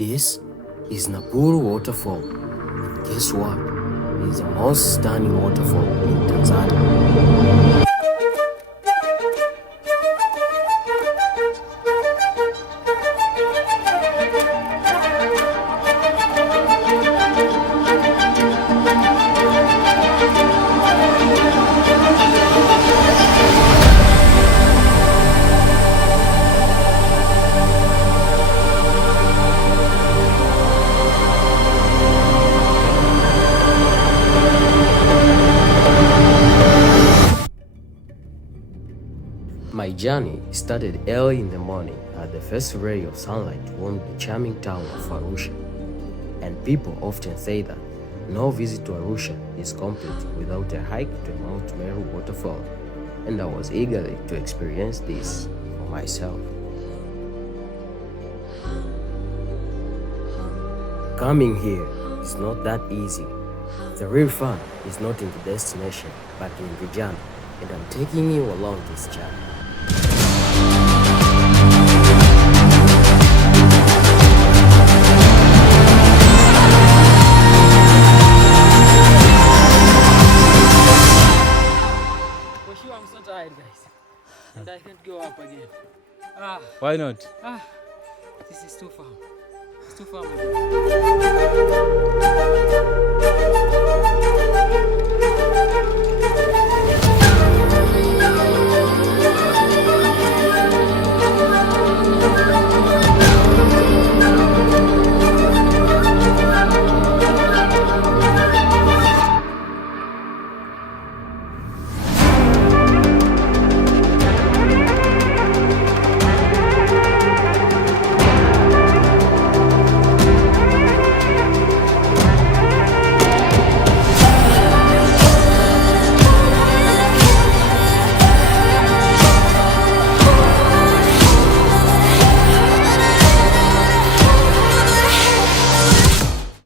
This is Napuru waterfall. Guess what? It's the most stunning waterfall in Tanzania. My journey started early in the morning as the first ray of sunlight warmed the charming town of Arusha. And people often say that no visit to Arusha is complete without a hike to Mount Meru waterfall, and I was eagerly to experience this for myself. Coming here is not that easy. The real fun is not in the destination, but in the journey, and I'm taking you along this journey. For sure, I'm so tired, guys, and I can't go up again. Why not? This is too far. It's too far.